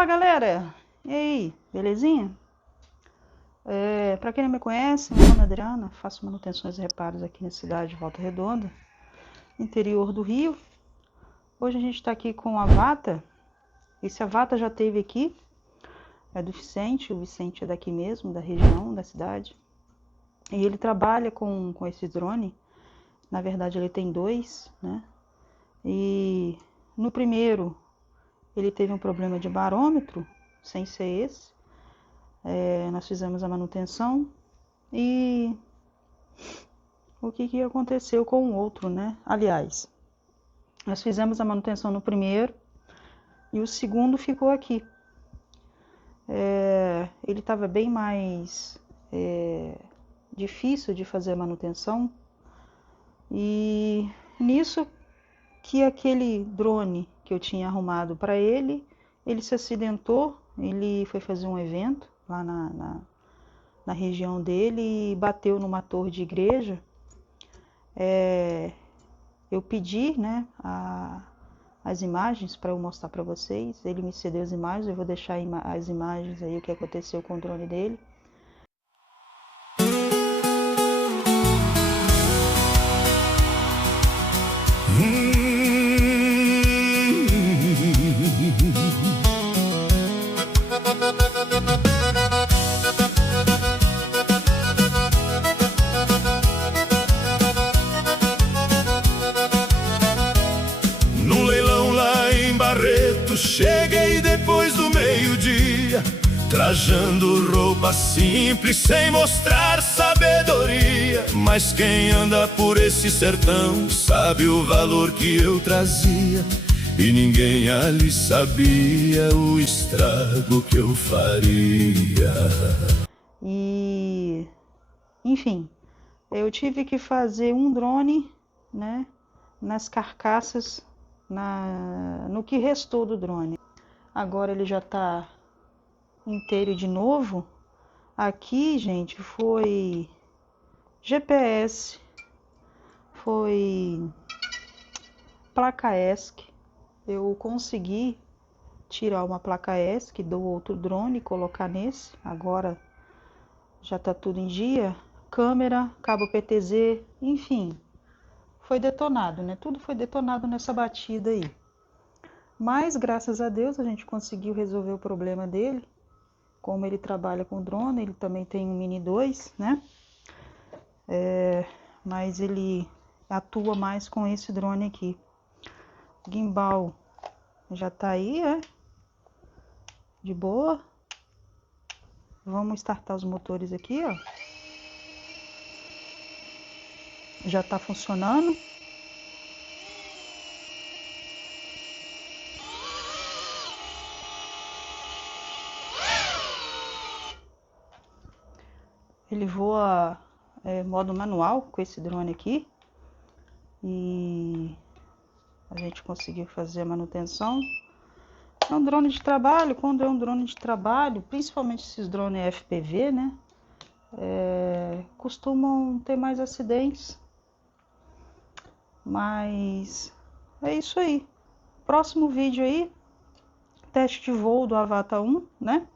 Fala galera, e aí, belezinha? Para quem não me conhece, meu nome é Adriana, faço manutenções e reparos aqui na cidade de Volta Redonda, interior do Rio. Hoje a gente está aqui com a Avata. Esse Avata já teve aqui, é do Vicente, o Vicente é daqui mesmo, da região, da cidade. E ele trabalha com esse drone, na verdade ele tem dois, né? E no primeiro ele teve um problema de barômetro, sem ser esse. Nós fizemos a manutenção e o que aconteceu com o outro, né? Aliás, nós fizemos a manutenção no primeiro e o segundo ficou aqui. Ele estava bem mais difícil de fazer a manutenção e nisso que aquele drone que eu tinha arrumado para ele se acidentou. Ele foi fazer um evento lá na região dele e bateu numa torre de igreja. Eu pedi, né, as imagens para eu mostrar para vocês. Ele me cedeu as imagens, eu vou deixar as imagens aí, o que aconteceu com o drone dele. Cheguei depois do meio-dia, trajando roupa simples, sem mostrar sabedoria. Mas quem anda por esse sertão sabe o valor que eu trazia, e ninguém ali sabia o estrago que eu faria. E, enfim, eu tive que fazer um drone, né, nas carcaças, no que restou do drone. Agora ele já está inteiro de novo. Aqui, gente, foi GPS, foi placa ESC. Eu consegui tirar uma placa ESC do outro drone e colocar nesse. Agora já está tudo em dia. Câmera, cabo PTZ, enfim. Foi detonado, né? Tudo foi detonado nessa batida aí. Mas, graças a Deus, a gente conseguiu resolver o problema dele. Como ele trabalha com drone, ele também tem um Mini 2, né? Mas ele atua mais com esse drone aqui. O gimbal já tá aí, de boa. Vamos startar os motores aqui, ó. Já tá funcionando. Ele voa modo manual com esse drone aqui. E a gente conseguiu fazer a manutenção. É um drone de trabalho. Quando é um drone de trabalho, principalmente esses drones FPV, né? Costumam ter mais acidentes. Mas é isso aí. Próximo vídeo aí, teste de voo do Avata 1, né?